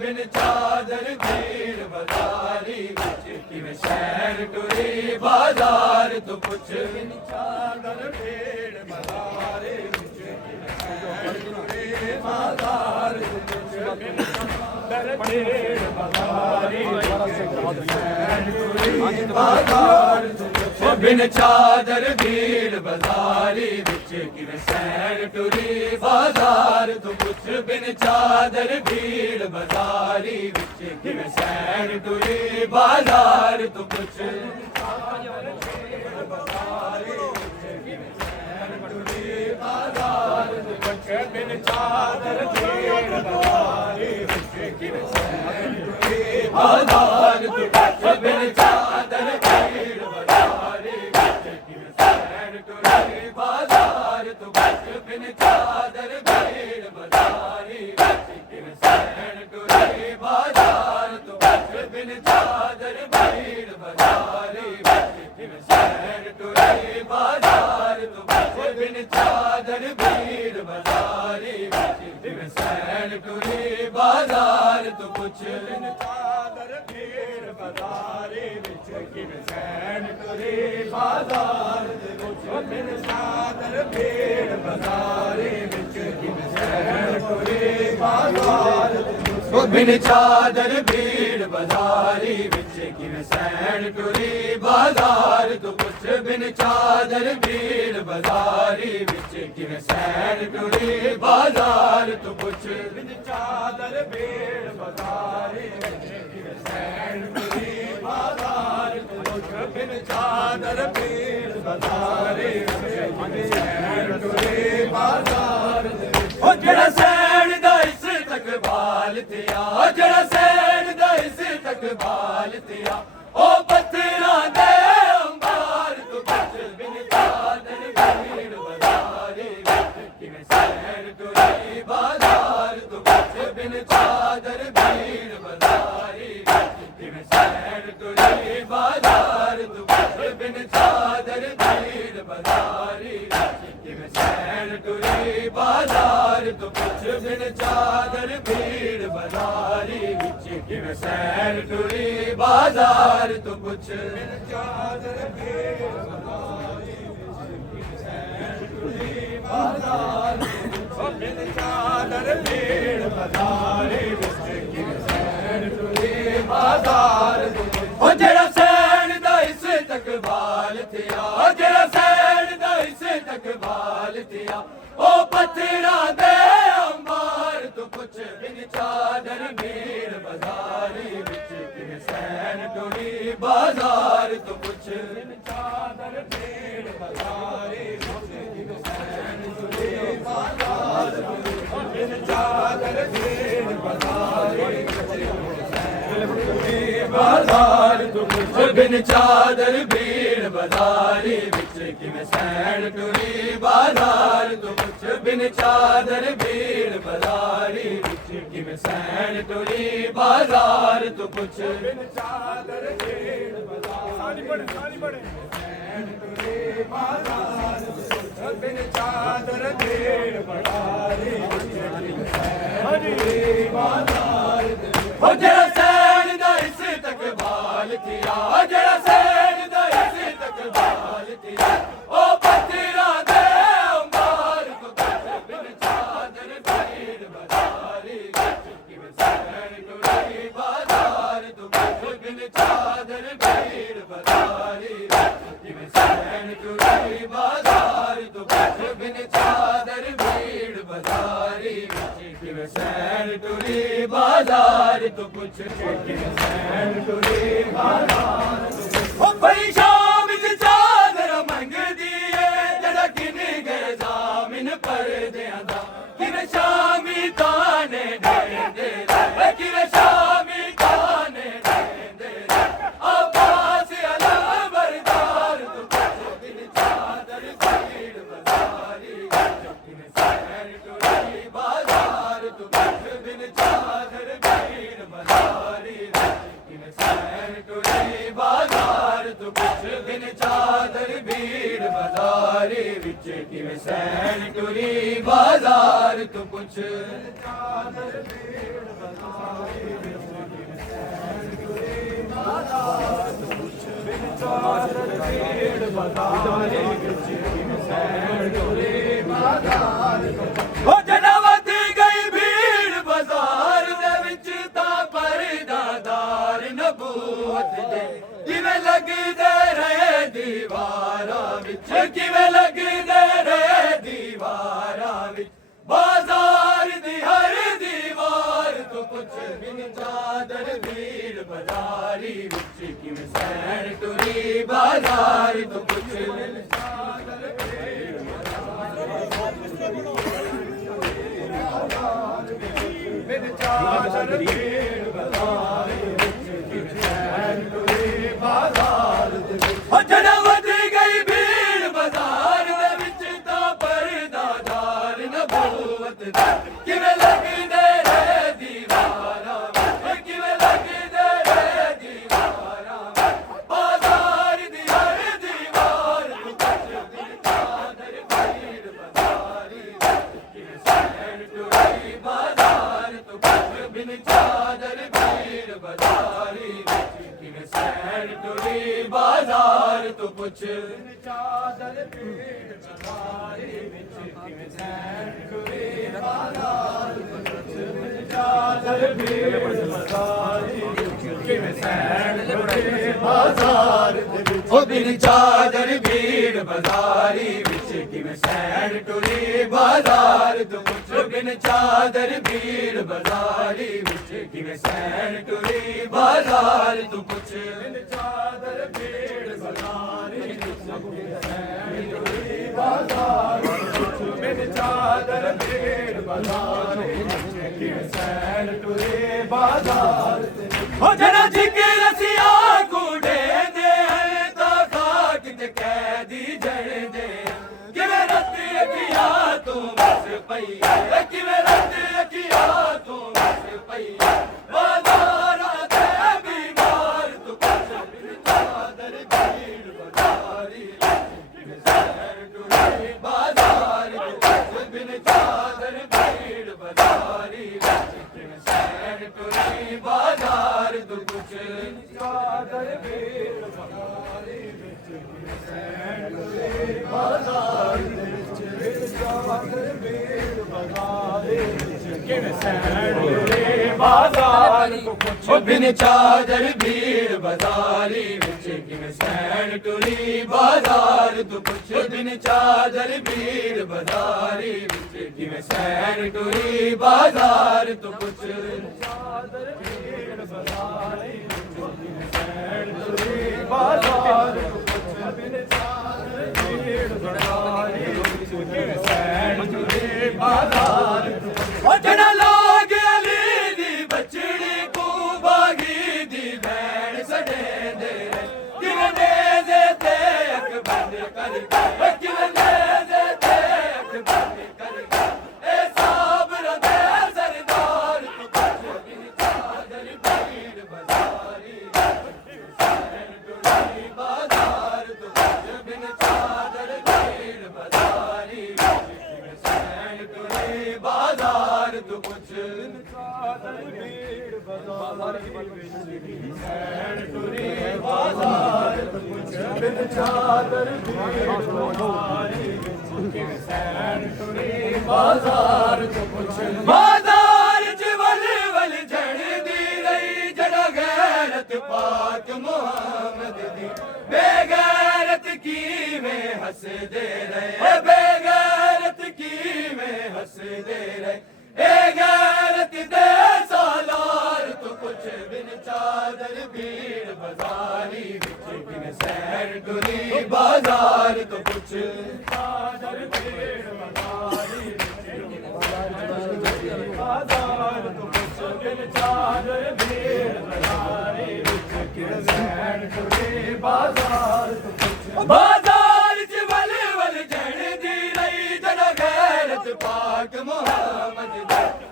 बिन चादर भीड़ बाजारी विच किवें शहर टुरी बाजार तू पुछ बिन चादर भीड़ बाजारी विच किवें शहर टुरी बाजार तू पुछ बिन चादर भीड़ बाजारी बाजार बिन चादर भीड़ बाजारी विच किवें शहर टुरी बाजार तू पुछ बिन चादर भीड़ बाजारी विच किवें शहर टुरी बाजार तू पुछ बिन चादर भीड़ बाजारी विच किवें शहर टुरी बाजार तू पुछ बिन चादर भीड़ बाजारी विच किवें शहर टुरी बाजार तू पुछ बिन चादर भीड़ बाजारी विच किवें शहर टुरी बाजार तू पुछ बिन चादर भीड़ बाजारी विच किवें शहर टुरी बाजार तू पुछ बिन चादर भीड़ बाजारी विच किवें शहर टुरी बाजार तू पुछ बिन चादर भीड़ बाजारी विच किवें शहर टुरी बाजार तू पुछ बिन चादर भीड़ बाजारी विच किवें शहर टुरी बाजार बिन चादर भीड़ बाजारी विच किवें शहर टुरी बाजार तू पुछ बिन चादर भीड़ बाजारी विच किवें शहर टुरी बाजार तू पुछ बिन चादर भीड़ बाजारी विच किवें शहर टुरी बाजार तू पुछ बिन चादर भीड़ बाजारी विच किवें शहर टुरी बाजार ओ जेड़ा सैन दा इस तक बाल थिया जेड़ा सैन दा इस तक बाल थिया ओ पत्थरां दे अंबार तू पुछ बिन चादर भीड़ बाजारी विच किवें शहर टुरी बाजार तू पुछ बिन चादर भीड़ बाजारी विच किवें शहर टुरी बाजार तू पुछ बिन चादर भीड़ बाजारी विच किवें शहर टुरी बाजार तू पुछ बिन चादर भीड़ बाजारी विच किवें शहर टुरी बाजार तू पुछ बिन चादर भीड़ बाजारी बिन चादर भीड़ बाजारी विच किवें शहर टुरी बाजार ओ जेड़ा सैन दा इस तक बाल थिया जेड़ा सैन दा इस तक बाल थिया ओ पत्थरां दे अंबार तू पुछ बिन चादर भीड़ बाजारी विच किवें शहर टुरी बाजार तू पुछ बिन चादर भीड़ बाजारी विच किवें शहर टुरी बाजार बिन चादर भीड़ बाजारी बाजार तू पुछ बिन चादर भीड़ बाजारी विच किवें शहर टुरी बाजार तू पुछ बिन चादर भीड़ बाजारी विच किवें शहर टुरी बाजार तू पुछ बिन चादर भीड़ बाजारी बिन चादर भीड़ बाजारी ओ जेड़ा सैन दा इस तक बाल थिया जेड़ा सैन दा इस तक बाल थिया ओ पत्थरां दे अंबार तू पुछ बिन चादर भीड़ बाजारी विच किवें शहर टुरी बाजार तू पुछ बिन चादर भीड़ बाजारी विच किवें शहर टुरी बाजार तू पुछ बिन चादर भीड़ बाजारी विच किवें शहर टुरी बाजार तू पुछ किवें शहर टुरी बाजार ओ बड़ी शाम च चादर मंगदी ए जड़ा किने गए जामिन परदेआं दा किवें शामी ताने देंदे किवें शामी ताने देंदे अब्बास अला बरदार तू पुछ बिन चादर भीड़ बाजारी किवें शहर टुरी बाजार तू पुछ बिन चादर भीड़ बाजारी किवें शहर टुरी बाजार तू पुछ बिन चादर भीड़ बाजारी विच किवें शहर टुरी बाजार तू पुछ चादर भीड़ बाजारी ਹੱਥ ਦੇ ਕਿਵੇਂ ਲੱਗਦੇ ਰਹੇ ਦੀਵਾਰਾਂ ਵਿੱਚ ਕਿਵੇਂ ਲੱਗਦੇ ਰਹੇ ਦੀਵਾਰਾਂ ਵਿੱਚ ਬਾਜ਼ਾਰ ਦੀ ਹਰ ਦੀਵਾਰ ਤੋਂ ਪੁੱਛ ਬਿਨ ਚਾਦਰ ਭੀੜ ਬਾਜ਼ਾਰੀ ਵਿੱਚ ਕਿਵੇਂ ਸੈਣ ਤੁਰੀ ਬਾਜ਼ਾਰ ਤੋਂ ਪੁੱਛ ਬਿਨ ਚਾਦਰ ਭੀੜ ਬਿਨ ਚਾਦਰ ਭੀੜ ਬਾਜ਼ਾਰੀ ਵਿੱਚ ਕਿਵੇਂ ਸੈਣ ਤੁਰੀ ਬਾਜ਼ਾਰ ਦੇ ਵਿੱਚ ਜਣਾ ਵੱਧ ਗਈ ਭੀੜ ਬਾਜ਼ਾਰ ਦੇ ਵਿੱਚ ਤਾਂ ਪਰਦਾਦਾਰ ਨਬੂਵਤ ਦਾ ਕਿਵੇਂ ਲੱਗਦੇ ਰਹੇ ਦੀਵਾਰਾਂ ਵਿੱਚ ਕਿਵੇਂ ਲੱਗਦੇ ਰਹੇ ਦੀਵਾਰਾਂ ਬਾਜ਼ਾਰ ਦੀ ਹਰ ਦੀਵਾਰ ਤੋਂ ਪੁੱਛ ਬਿਨ ਚਾਦਰ ਭੀੜ ਬਾਜ਼ਾਰੀ ਕਿਵੇਂ ਸੈਣ ਤੁਰੀ ਬਾਜ਼ਾਰ ਤੋਂ ਪੁੱਛ ਬਿਨ ਚਾਦਰ ਭੀੜ ਬਾਜ਼ਾਰੀ ਕਿਵੇਂ ਸੈਣ ਤੁਰੀ ਬਾਜ਼ਾਰ ਤੋਂ ਪੁੱਛ ਬਿਨ ਚਾਦਰ ਭੀੜ ਬਾਜ਼ਾਰੀ ਵਿੱਚ ਕਿਵੇਂ ਸੈਣ ਤੁਰੀ ਬਾਜ਼ਾਰ ਤੋਂ ਪੁੱਛ ਬਿਨ ਚਾਦਰ ਭੀੜ ਬਾਜ਼ਾਰੀ ਕਿਵੇਂ ਸੈਣ ਤੁਰੀ ਬਾਜ਼ਾਰ ਦੇ ਵਿੱਚ ਉਹ ਬਿਨ ਚਾਦਰ ਭੀੜ ਬਾਜ਼ਾਰੀ ਵਿੱਚ ਕਿਵੇਂ ਸੈਣ ਤੁਰੀ ਬਾਜ਼ਾਰ ਤੋਂ ਪੁੱਛ ਬਿਨ ਚਾਦਰ ਭੀੜ ਬਾਜ਼ਾਰੀ ਵਿੱਚ ਕਿਵੇਂ ਸੈਣ ਤੁਰੀ ਬਾਜ਼ਾਰ ਤੋਂ ਪੁੱਛ ਬਿਨ ਚਾਦਰ ਭੀੜ ਬਾਜ਼ਾਰੀ ਵਿੱਚ ਕਿਵੇਂ ਸੈਣ ਤੁਰੀ ਬਾਜ਼ਾਰ ਬਿਨ ਚਾਦਰ ਭੀੜ ਬਾਜ਼ਾਰੀ ਵਿੱਚ ਕਿਵੇਂ ਸੈਣ ਤੁਰੀ ਬਾਜ਼ਾਰ ਹੋ ਜਨਾ ਜਿੱਕੇ ਰਸੀਆ ਕੁੜੇ ਦੇ ਹਲੇ ਤਾਂ ਖਾਕ ਤੇ ਕੈਦੀ ਜਣਦੇ ਕਿਵੇਂ ਰੱਤੀ ਅੱਖੀਆਂ ਤੂੰ ਵਸ ਪਈ ਕਿਵੇਂ ਰੱਤੀ ਅੱਖੀਆਂ ਤੂੰ ਵਸ ਪਈ ਬਾਜ਼ਾਰਾਂ ਤੇ ਬਿਮਾਰ ਤੂੰ ਪੁੱਛ ਬਿਨ ਚਾਦਰ ਭੀੜ ਬਾਜ਼ਾਰੀ ਕਿਵੇਂ ਸੈਣ ਤੁਰੀ ਬਾਜ਼ਾਰ ਤੂੰ ਪੁੱਛ ਬਿਨ ਚਾਦਰ ਭੀੜ ਬਾਜ਼ਾਰੀ ਕਿਵੇਂ ਸੈਣ ਤੁਰੀ ਬਾਜ਼ਾਰ ਤੂੰ ਪੁੱਛ ਬਿਨ ਚਾਦਰ ਭੀੜ ਬਾਜ਼ਾਰੀ ਵਿੱਚ ਕਿਵੇਂ ਸੈਣ ਤੁਰੀ ਬਾਜ਼ਾਰ ਦੇ ਵਿੱਚ ਬਿਨ ਚਾਦਰ ਭੀੜ ਬਾਜ਼ਾਰੀ ਵਿੱਚ ਕਿਵੇਂ ਸੈਣ ਤੁਰੀ ਬਾਜ਼ਾਰ ਤੂੰ ਪੁੱਛ ਬਿਨ ਚਾਦਰ ਭੀੜ ਬਾਜ਼ਾਰੀ ਵਿੱਚ ਕਿਵੇਂ ਸੈਣ ਤੁਰੀ ਬਾਜ਼ਾਰ ਤੂੰ ਪੁੱਛ ਬਿਨ ਚਾਦਰ ਭੀੜ ਬਾਜ਼ਾਰੀ ਵਿੱਚ ਕਿਵੇਂ ਸੈਣ ਤੁਰੀ ਬਾਜ਼ਾਰ ਤੂੰ ਪੁੱਛ ਬਿਨ ਚਾਦਰ ਭੀੜ ਬਾਜ਼ਾਰੀ ਵਿੱਚ ਕਿਵੇਂ ਸੈਣ ਤੁਰੀ ਬਾਜ਼ਾਰ ਤੂੰ ਪੁੱਛ ਬਿਨ ਚਾਦਰ ਭੀੜ ਬਾਜ਼ਾਰੀ ਵਿੱਚ ਕਿਵੇਂ ਸੈਣ ਤੁਰੀ ਬਾਜ਼ਾਰ ਉਹ ਜਣਾ ਲੋਗ ਅਲੀ ਦੀ ਬਚੜੀ ਕੋ ਬਾਗੀ ਦੀ ਭੈਣ ਸੜੇ ਦੇ ਕਿਵੇਂ ਦੇ ਤੇ ਅੱਖ ਬੰਦ ਕਰ ਕਿਵੇਂ ਦੇ ਤੇ ਅੱਖ ਬੰਦ ਕਰ ਇਹ ਸਾਬਰ ਦੇ ਸਰਦਾਰ ਤੂੰ ਪੁੱਛ ਬਿਨ ਚਾਦਰ ਭੀੜ ਬਾਜ਼ਾਰੀ ਸੈਣ ਤੁਰੀ ਬਾਜ਼ਾਰ ਤੂੰ ਪੁੱਛ ਬਿਨ ਚਾਦਰ ਭੀੜ ਬਾਜ਼ਾਰੀ ਕਿਵੇਂ ਸੈਣ ਤੁਰੀ ਬਾਜ਼ਾਰ ਤੂੰ ਪੁੱਛ ਬਿਨ ਚਾਦਰ ਭੀੜ ਬਾਜ਼ਾਰੀ ਸੈਣ ਤੁਰੀ ਬਾਜ਼ਾਰ ਤੂੰ ਪੁੱਛ ਬਿਨ ਚਾਦਰ ਭੀੜ ਬਾਜ਼ਾਰੀ ਕਿਵੇਂ ਸੈਣ ਤੁਰੀ ਬਾਜ਼ਾਰ ਤੂੰ ਪੁੱਛ ਬਾਜ਼ਾਰ ਚ ਵਲ ਝੜਦੀ ਰਹੀ ਜੜਾ ਗੈਰਤ ਪਾਕ ਮੁਹੰਮਦ ਦੀ ਬੇਗੈਰਤ ਕਿਵੇਂ ਹੱਸਦੇ ਰਹੇ ਬੇਗੈਰਤ ਕਿਵੇਂ ਹੱਸਦੇ ਰਹੇ ਇਹ ਗੈਰਤ ਦੇ ਸਾਲਾਰ ਤੂੰ ਪੁੱਛ ਬਿਨ ਚਾਦਰ ਭੀੜ ਬਾਜ਼ਾਰੀ ਵਿੱਚ ਕਿਵੇਂ ਸੈਣ ਤੁਰੀ ਬਾਜ਼ਾਰ ਤੂੰ ਪੁੱਛ ਚਾਦਰ ਭੀੜ ਬਾਜ਼ਾਰੀ ਵਿੱਚ ਕਿਵੇਂ ਬਾਜ਼ਾਰ ਤੂੰ ਪੁੱਛ ਬਿਨ ਚਾਦਰ ਭੀੜ ਬਾਜ਼ਾਰੀ ਵਿੱਚ ਕਿਵੇਂ ਸੈਣ ਤੁਰੀ ਬਾਜ਼ਾਰ ਤੂੰ ਪੁੱਛ ਬਾਜ਼ਾਰ ਚ ਵਲ ਝੜਦੀ ਰਹੀ ਜੜਾ ਗੈਰਤ ਪਾਕ ਮੁਹੰਮਦ ਦੀ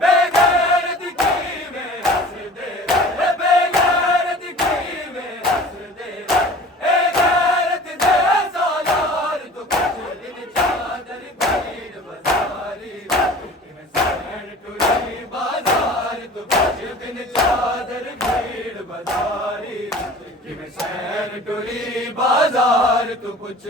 ਬੇਗੈਰਤ ਕਿਵੇਂ ਹੱਸਦੇ ਰਹੇ ਬੇਗੈਰਤ ਕਿਵੇਂ ਹੱਸਦੇ ਰਹੇ ਇਹ ਗੈਰਤ ਦੇ ਸਾਲਾਰ ਤੂੰ ਪੁੱਛ ਬਿਨ ਚਾਦਰ ਭੀੜ ਬਾਜ਼ਾਰੀ ਕਿਵੇਂ ਸੈਣ ਤੁਰੀ ਬਾਜ਼ਾਰ ਤੂੰ ਪੁੱਛ ਬਿਨ ਚਾਦਰ ਭੀੜ ਬਾਜ਼ਾਰੀ ਕਿਵੇਂ सैन टुरी बाजार तू पुछ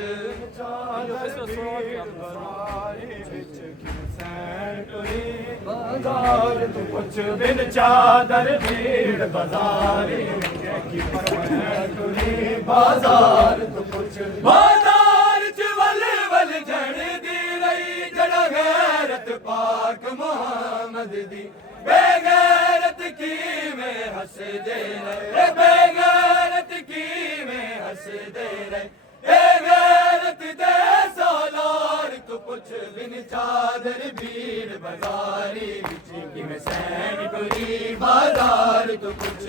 चादर भीड़ बजारी विच किन सैन टुरी बाजार तू पुछ बिन चादर भीड़ बाजारी विच किन सैन टुरी बाजार तू पुछ बाजार च वल वल जण दी रही जड़ा गैरत पाक मुहम्मद दी बेगैरत की में हंस दे रहे बेगैरत की में हंस दे रहे गैरत दे सालार तू पुछ बिन चादर भीड़ बाजारी विच किन सैन टुरी बाजार तू पुछ